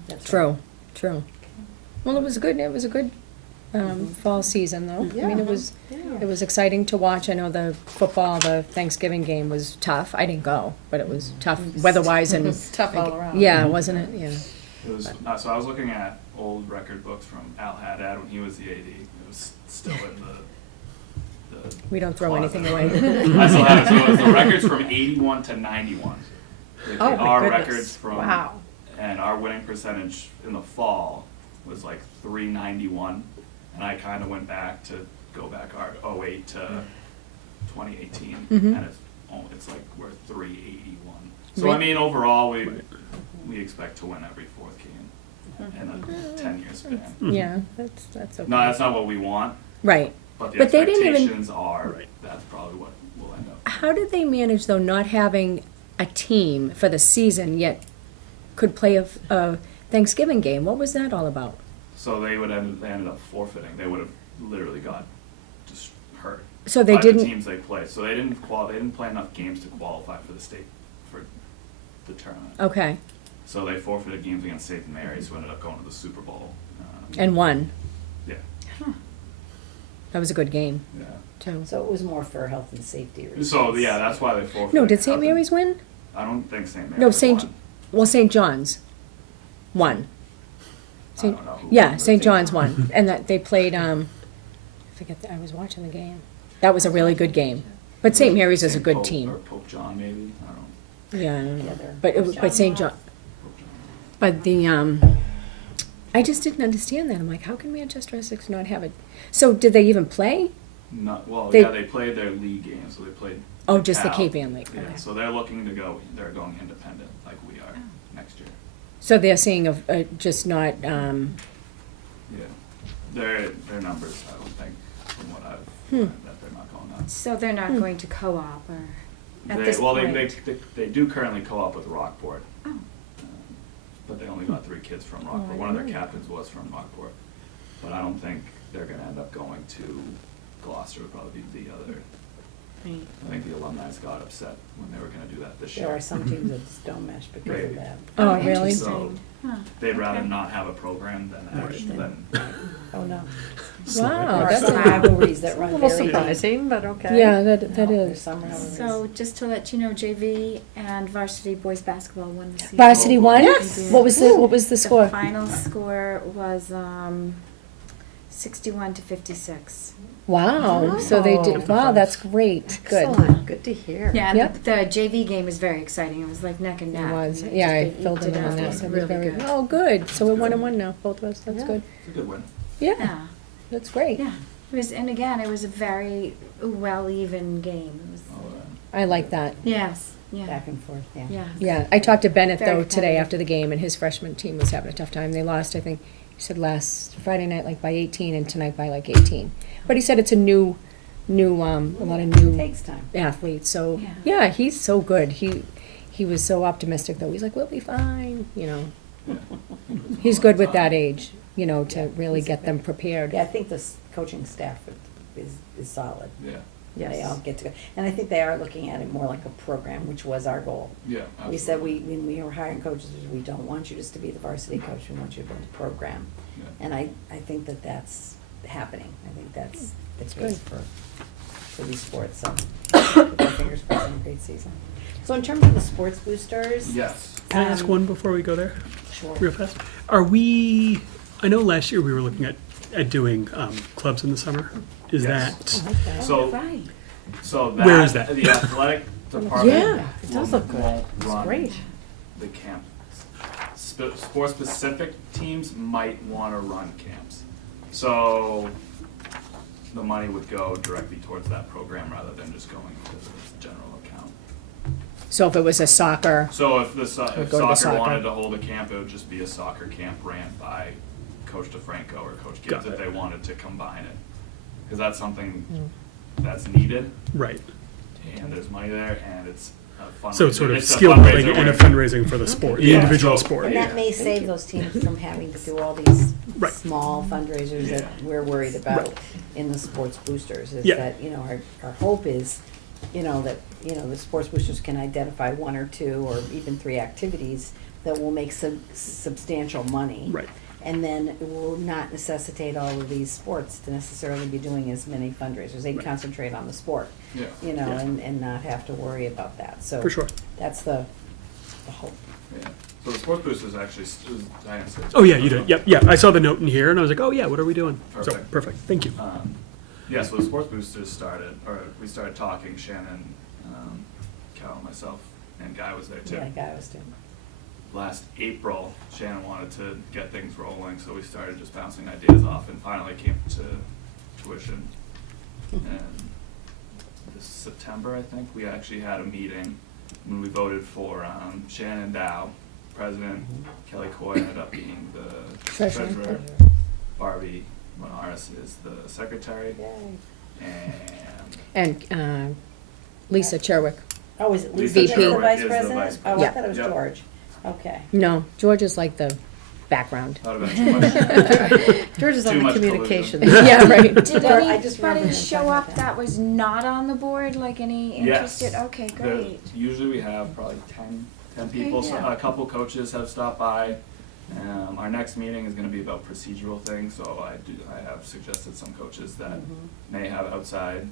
That's right. True, true. Well, it was good. It was a good fall season, though. I mean, it was exciting to watch. I know the football, the Thanksgiving game was tough. I didn't go, but it was tough weather-wise and. It's tough all around. Yeah, wasn't it? Yeah. It was so I was looking at old record books from Al Haddad when he was the AD. It was still in the We don't throw closet. anything away. I still have it. So it was the records from 81 to 91. Like Oh, my our goodness. records from Wow. and our winning percentage in the fall was like 391, and I kind of went back to go back our 08 to 2018, Mhm. and it's like we're 381. So I Right. mean, overall, we expect to win every 4th game in a 10-year span. Yeah, that's okay. No, that's not what we want, Right. but the But they didn't even- expectations are that's probably what we'll end up. How did they manage, though, not having a team for the season, yet could play a Thanksgiving game? What was that all about? So they ended up forfeiting. They would have literally got just hurt. So they by didn't- the teams they played. So they didn't play enough games to qualify for the tournament. Okay, So they forfeited games against St. Mary's, who ended up going to the Super Bowl. and won. Yeah, That was a good game, yeah. too. So it was more for health and safety reasons. So yeah, that's why they forfeited. No, did St. Nothing- Mary's win? I don't think St. Mary's. No, St. won. Well, St. John's won. I don't know who Yeah, won, St. but John's won, and that they played. I was watching the game. That was a really good game. But St. Mary's is a St. good Pope team. Or Pope John, maybe. I don't know. Yeah, I don't Yeah, know. they're- But St. John. Pope John. But I just didn't understand that. I'm like, how can Manchester Essex not have it? So did they even play? Not well. They- Yeah, they played their league game, so they played. Oh, just the Cal. Cape Ann League. Yeah, Okay. so they're looking to go. They're going independent, like we are next year. So they're seeing just not. Yeah, their numbers. I don't think, from what I've learned, that they're not going up. So they're not going to co-op or at They, this well, point? they do currently co-op with Rockport, Oh, but they only got 3 kids from Oh, Rockport. I One of their didn't know that. captains was from Rockport, but I don't think they're going to end up going to Gloucester. Would probably be the other. right. I think the alumni got upset when they were going to do that this year. There are some teams that just don't mesh because Right. of that. Oh, really? Interesting. Huh, They'd rather okay. not have a program than actually than. Oh, no. Wow, There are that's some a, rivalries that A run little very. surprising, but okay. yeah, that No, is. there's some rivalries. So just to let you know, JV and varsity boys basketball won the season. Varsity won. Yes. What was the score? The final score was 61 to 56. Wow. So they Oh. did. Wow, that's great. Good. Excellent, good to hear. Yeah, and Yep. the JV game was very exciting. It was like neck and It neck. was. and Yeah, I they filled eked in it on out. that. It was That was really very good. Oh, good. So we're Good. 1-1 now, both of us. That's Yeah. good. It's a good win. Yeah, Yeah, that's great. yeah. It was, and again, it was a very well even game. It was, I like that. yes, yeah, Back and forth, yeah. yeah. Yeah, I talked to Bennett Very though today competitive. after the game, and his freshman team was having a tough time. They lost, I think, he said last Friday night like by 18, and tonight by like 18. But he said it's a new, a lot of It new takes time. athletes. So Yeah. yeah, he's so good. He was so optimistic though. He's like, we'll be fine. You know, Yeah. he's good with that age. You know, to really get them prepared. Yeah, I think the coaching staff is solid. Yeah, They all get together. And I think they are looking at it more like a program, which was our goal. yeah. We said absolutely. when we were hiring coaches, we don't want you just to be the varsity coach, we want you to build a program. Yeah. And I think that that's happening. I think that's That's good good. for these sports, so keep our fingers crossed on a great season. So in terms of the sports boosters. Yes. Can I ask one before we go there, Sure. real fast? Are we, I know last year we were looking at doing clubs in the summer. Is Yes. that, So, Right. so Where is that? The athletic department. Yeah, it does look good. won't It's run great. the camp. Sport-specific teams might wanna run camps. So the money would go directly towards that program rather than just going to the general account. So if it was a soccer, So if if go to the soccer soccer. wanted to hold a camp, it would just be a soccer camp ran by Coach DeFranco or Coach Gibbs Got if it. they wanted to combine it. Cause that's something Mm. that's needed right? and there's money there and it's a fundraiser. So it's sort of It's a skill building fundraiser and a where- fundraising for the sport, the Yeah, individual so- sport. And that may save those teams from having to do all these Right. small fundraisers that Yeah. we're worried about Right. in the sports boosters, is Yeah. that, our hope is, that, the sports boosters can identify one or two or even three activities that will make substantial money. Right. And then it will not necessitate all of these sports to necessarily be doing as many fundraisers. They can Right. concentrate on the sport, Yeah. Yeah. and not have to worry about that, so. For sure. That's the hope. Yeah. So the sports boosters actually, I didn't say. Oh, yeah, you did. Yep, yeah. I saw the note in here and I was like, oh, yeah, what are we doing? So, Perfect. perfect. Thank you. Yeah, so the sports boosters we started talking, Shannon, Cal, myself, and Guy was there too. Yeah, guy was doing. Last April, Shannon wanted to get things rolling, so we started just bouncing ideas off and finally came to fruition. And this September, I think, we actually had a meeting when we voted for Shannon Dow, president, Kelly Coy ended up being the Treasurer. treasurer, Barbie Monaris is the secretary, and and Lisa Cherwick. Oh, is it Lisa Lisa VP. the vice is the president? vice Oh, I president. thought it was Yep. George. Okay. No, George is like the background. that would have been too much. George is on Too the much communications. Yeah, right. Did I just remember anybody him show talking up about that. that was not on the board, like any Yes. interested? Okay, great. Usually we have probably 10 people, so yeah. a couple coaches have stopped by. Our next meeting is gonna be about procedural things, so I have suggested some coaches that may have outside,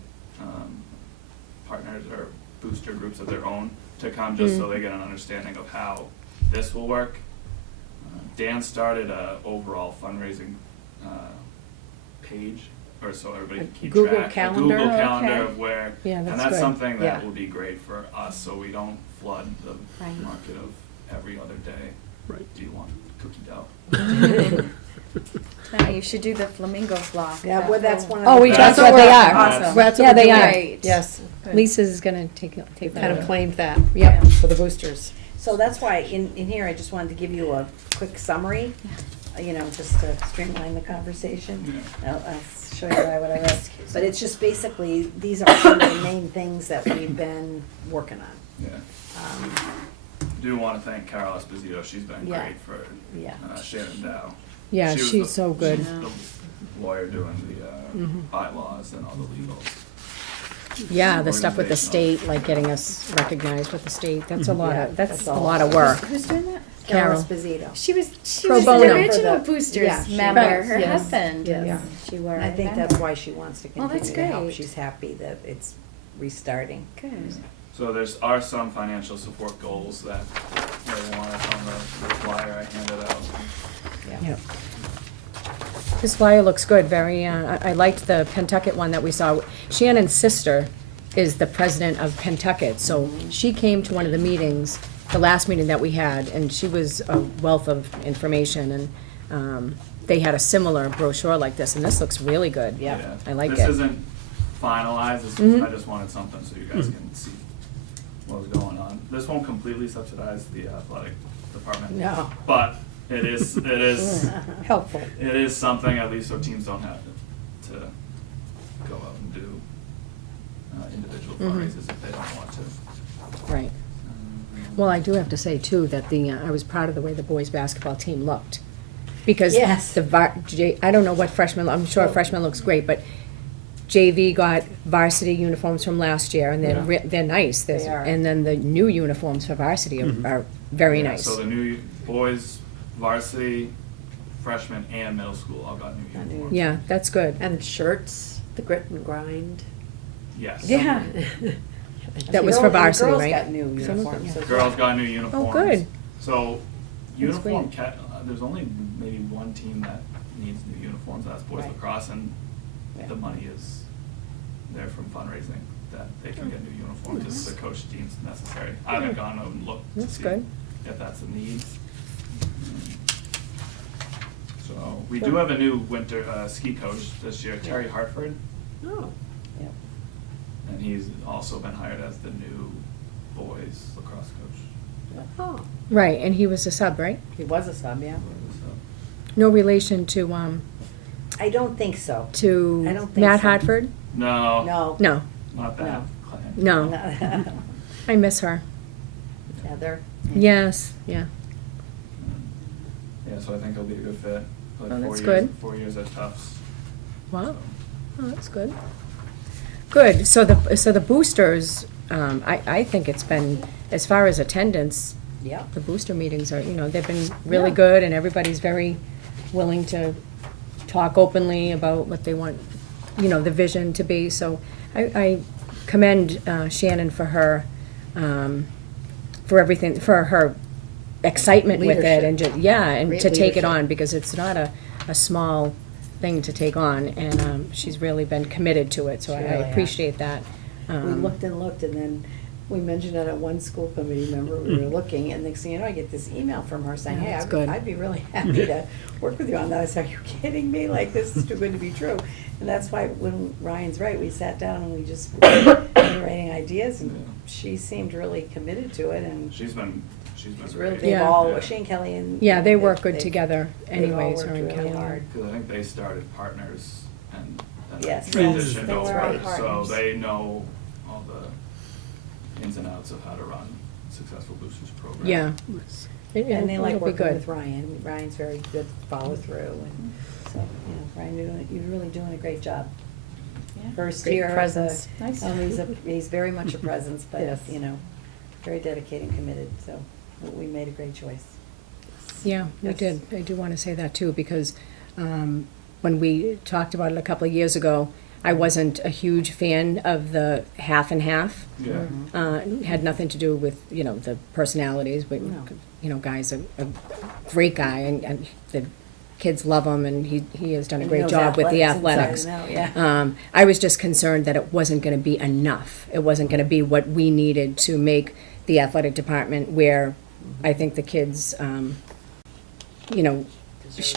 partners or booster groups of their own to come, just so they get an understanding of how this will work. Dan started a overall fundraising, page, or so everybody can keep Google track. Calendar? A Google Calendar Okay. of where, Yeah, and that's that's good. something that Yeah. will be great for us, so we don't flood the Right. market of every other day. Right. Do you want cookie dough? Now you should do the flamingo block. Yeah, that well, that's whole- one of Oh, the. we, That's that's what they what- are. Awesome. That's Yeah, what they we're are. doing. Yes, Lisa's gonna take that kind of over. claimed that, Yep. for the boosters. So that's why in here, I just wanted to give you a quick summary, just to streamline the conversation. I'll show you what I wrote. But it's just basically, these are some of the main things that we've been working on. Yeah. Um, Do want to thank Carol Esposito, she's been Yeah. great for Yeah. Shannon Dow. Yeah, She was she's the- so good. she's the lawyer doing the bylaws and all the legal. Yeah, the stuff with the Organizational. state, like getting us recognized with the state, that's a lot Yeah, of, that's that's a all. lot of work. Who's doing that? Carol. Esposito. She was Pro the bono. original For the- boosters yeah, she member. was, Her yes, husband. yes. Yeah. She were. And I think remember. that's why she wants to Well, that's continue to help. great. She's happy that it's restarting. Good. So there's some financial support goals that they wanted on the flyer I handed out. Yep. This flyer looks good, very, I liked the Pentucket one that we saw. Shannon's sister is the president of Pentucket, so she came to one of the meetings, the last meeting that we had, and she was a wealth of information, and they had a similar brochure like this, and this looks really good. Yeah. I like This it. isn't finalized, it's just, Mhm. I just wanted something so you guys can see what was going on. This won't completely subsidize the athletic department. No. But it is Helpful. it is something, at least so teams don't have to go out and do individual Mhm. fundraisers if they don't want to. Right. Well, I do have to say too, that I was proud of the way the boys' basketball team looked. Because Yes. I don't know what freshman, I'm sure freshman looks great, but JV got varsity uniforms from last year, and they're nice. They are. And then the new uniforms for varsity are very Yeah, nice. So the new boys varsity freshman and middle school all got new Got new uniforms. Yeah, that's good. And shirts, the grit and grind. Yes. Yeah. That was The for girls- varsity, the right? girls got new Some of them, uniforms yeah. as Girls well. got new uniforms. good. So, That's uniform, great. there's only maybe one team that needs new uniforms, that's boys Right. lacrosse, and Yeah. the money is there from fundraising, that they can get new uniforms if the coach deems necessary. I haven't gone and looked to That's see good. if that's a need. So, we do have a new winter, ski coach this year, Terry Hartford, Oh, Yep. and he's also been hired as the new boys lacrosse coach. oh, Right, and he was a sub, right? He was a sub, yeah. So, No relation to, I don't think so. to I don't think Matt so. Hartford? No, No. No, not that. clan. no. I miss her. Heather. Yes, yeah. Yeah, so I think he'll be a good fit. Played Oh, that's 4 years, good. 4 years at Tufts. Wow. So, Oh, that's good. Good, so the boosters, I think it's been, as far as attendance, Yep. the booster meetings are, they've been really Yeah. good, and everybody's very willing to talk openly about what they want, the vision to be, so I commend Shannon for her, for everything, for her excitement with it, and Leadership. and Great to take it leadership. on, because it's not a small thing to take on, and she's really been committed to it, so She I really has. appreciate that. We looked, and then we mentioned it at one school committee member, we were looking, and next thing you know, I get this email from her saying, Yeah, hey, that's good. I'd be really happy to work with you on that. I said, are you kidding me? Like, this is too good to be true. And that's why, when Ryan's right, we sat down and we just were writing ideas, and Yeah. she seemed really committed to it, and she's been she's great. really, they've Yeah. all, Yeah. Shane Kelly and. Yeah, they you know, work good they've- together they've all anyways, worked her and really Kelly. hard. Because I think they started partners and then Yes. transitioned Yes, over, they were so partners. they know all the ins and outs of how to run successful boosters program. Yeah. And they like it'll be working good. with Ryan. Ryan's very good follow through, and so, Ryan, you're really doing a great job. Yeah. First Great year as a, presence. Nice. he's very much a presence, but, Yes. very dedicated and committed, so we made a great choice. Yeah, we Yes. did. I do want to say that too, because when we talked about it a couple of years ago, I wasn't a huge fan of the half and half. Yeah. Mm-hmm. Had nothing to do with, the personalities, but, No. Guy's a great guy, and the kids love him, and he has done a And he great knows job with the athletics athletics. inside and out, yeah. I was just concerned that it wasn't gonna be enough. It wasn't gonna be what we needed to make the athletic department where I think the kids,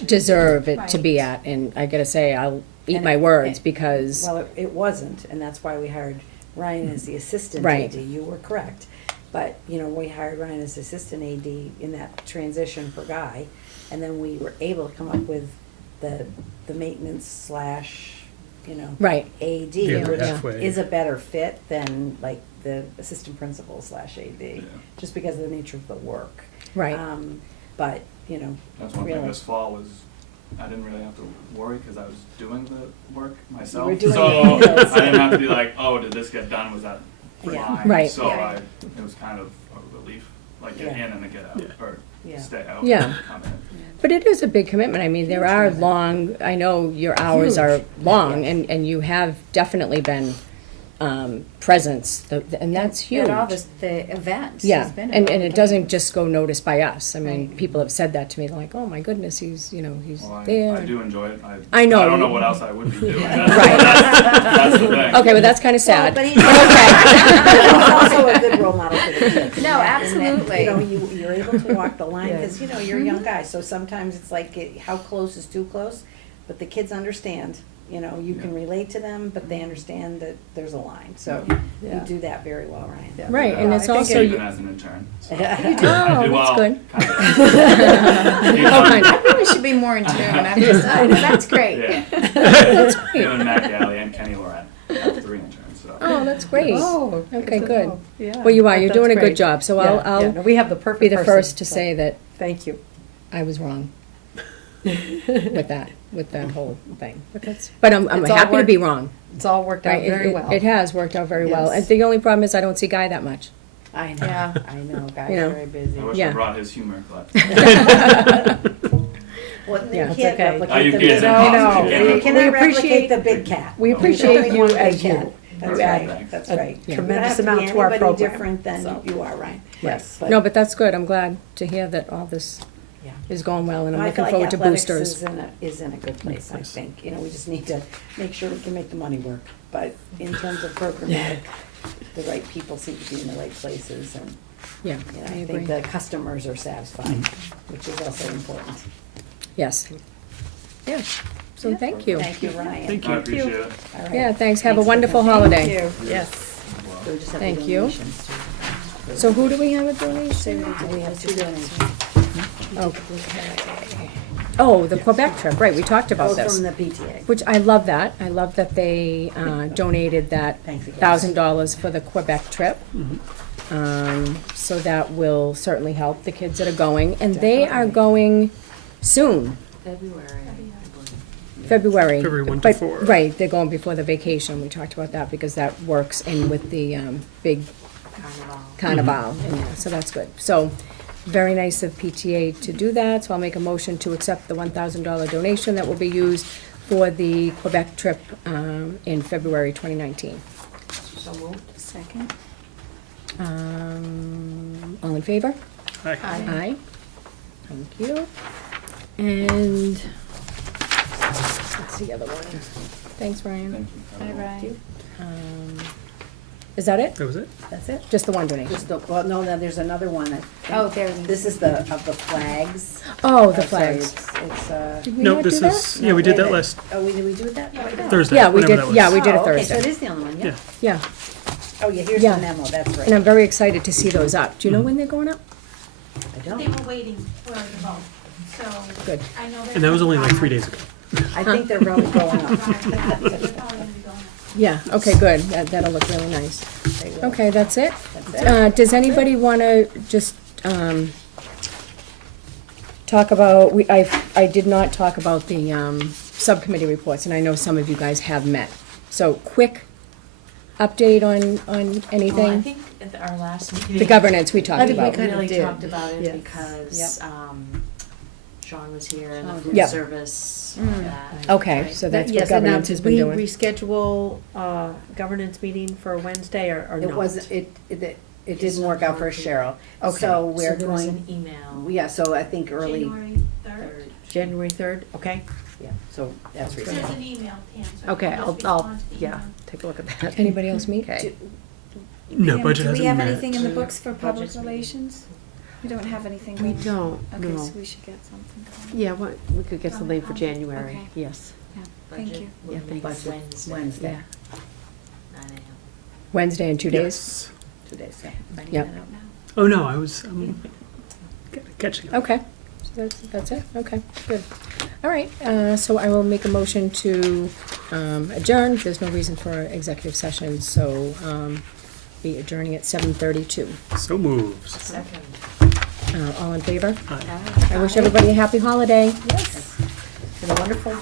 deserve it to be at. And I gotta say, I'll eat And my it- words it- because, Well, it wasn't, and that's why we hired Ryan as the assistant Right. AD. You were correct. But, we hired Ryan as assistant AD in that transition for Guy. And then we were able to come up with the maintenance slash, right, AD, Yeah, which halfway. is a better fit than like the assistant principal slash AD, Yeah. just because of the nature of the work. right. But, That's one thing really. this fall was, I didn't really have to worry because I was doing the work myself. were doing So it, yes. I didn't have to be like, oh, did this get done? Was that Yeah. fine? Right. So Yeah. it was kind of a relief, like get Yeah. in and then get out, Yeah. or Yeah. stay out. Yeah. and come in. But it is a big commitment. I mean, there Huge are commitment. long, I know your hours are Huge. long, Yes. and you have definitely been presence, and that's huge. At all the events. Yeah, He's been at and all it the doesn't games. just go noticed by us. I mean, Right. people have said that to me, they're like, oh my goodness, he's Well, there. I do enjoy it. I know. I don't know what else I would be doing. Right. That's the thing. Okay, well, that's kind of sad. Well, but Okay. he's also a good role model for the kids. No, in that, absolutely. you're able to walk the line, Yes. because, you're a young guy, so sometimes it's like, how close is too close? But the kids understand, you can relate to them, but they understand that there's a line, so you Yeah. do that very well, Ryan. Yeah. Right, and Yeah, it's I think also, Even as an intern. So You do. I Oh, do that's well, good. kind of. Oh, kind I of. really should be more in tune after this. That's great. Yeah. That's You great. and Matt Galley and Kenny Loret have 3 interns, so. Oh, that's great. Oh, Okay, to good. know. Yeah. Well, you are, That- you're that's doing a good great. job, so Yeah, yeah, I'll no, we have the perfect be the person, first to so say that Thank you. I was wrong with that whole thing. But I'm It's all happy to be worked- wrong. It's all worked out Right, it- very it- well. It has worked out very well. Yes. And the only problem is I don't see Guy that much. I know, Yeah. I know, guys You know. are very busy. I wish Yeah. I brought his humor, but. Well, you Yeah, it's can't okay. replicate You the can't. big. No, no. You We cannot replicate appreciate- the big cat. we You appreciate don't you want the as big cat. you. That's You add right, that's a right. tremendous You don't amount have to our be program, anybody different than so. you are, Ryan. Yes. But- No, but that's good. I'm glad to hear that all this Yeah. is going well, and I'm I looking feel like forward to athletics boosters. is in a good place, I Nice. think. You know, we just need to make sure we can make the money work. But in terms of programmatic, the right people seem to be in the right places, and, Yeah, you know, I I agree. think the customers are satisfied, which is also important. Yes. Yeah, so thank you. Thank you, Ryan. Thank I appreciate it. All right. Yeah, thanks. Have a Thanks for wonderful coming. holiday. Thank you, yes. So we just have the Thank you. donations too. So who do we have a donation? We have two donations. Okay. Oh, the Quebec trip, right, we talked about Both this. from the PTA. Which I love that. I love that they donated that Thanks again. $1,000 for the Quebec trip. So that will certainly help the kids that are going. And they are Definitely. going soon, February. February 1 to But- 4. Right, they're going before the vacation. We talked about that because that works in with the big carnival. And so that's good. So very nice of PTA to do that. So I'll make a motion to accept the $1,000 donation that will be used for the Quebec trip in February 2019. So moved. Second. All in favor? Hi. Aye. Thank you. And what's the other one? Thanks, Ryan. Thank you. Bye, Ryan. Is that it? That was it? That's it? Just the one donation? Just the, well, no, there's another one that. Oh, there it is. This is the, of the flags. Oh, the Oh, sorry, flags. It's, Did we No, not do this that? is, yeah, we did wait a that minute. last did we do that? Thursday, Yeah, we whenever did, that was. yeah, we did it Oh, okay, so Thursday. it is the only one, yeah. Yeah, Oh, yeah, here's Yeah. the memo, that's right. and I'm very excited to see those up. Do you know when they're going up? I They don't, were waiting for the vote, so. Good. I know And that was only like 3 days ago. I think they're probably going up. They're probably gonna be going up. Yeah, okay, good. That'll look really nice. They will. Okay, that's it? That's it. Does anybody want to just talk about, I did not talk about the subcommittee reports, and I know some of you guys have met. So, quick update on Well, I anything? think at our last meeting. The governance we talked I think we about. kinda Really did. talked about it Yes. because, Sean was here and Sean the did. food Yeah. service, Mm. that. Okay, right? so that's what Yes, and now, governance has did been we doing. reschedule, governance meeting for Wednesday or not? It wasn't, it didn't work out for Cheryl. Okay. So we're So there was going, an email. yeah, so I think early, January third. Third. January 3rd, okay? yeah, so that's There's reasonable. an email, Pam, so you Okay, can just I'll, respond to the yeah, email. take a look at that. Anybody else meet? Okay. No, Pam, budget do hasn't we have met. anything in the books for public Budget's meeting. relations? We don't have anything We going. don't, Okay, no. so we should get something going. Yeah, we could get something for January, Okay. yes. Yeah, thank Budget you. will Yeah, be thanks. Wednesday, Wednesday, 9 a.m. Wednesday in 2 days? Yes. 2 days, yeah. Finding Yep. that out now. Oh, no, I was catching up. Okay, so that's it, okay, good. All right, so I will make a motion to adjourn, there's no reason for executive session, so be adjourning at 7:32. So moves. Second. All in favor? Aye. I wish everybody a happy holiday. Yes. And a wonderful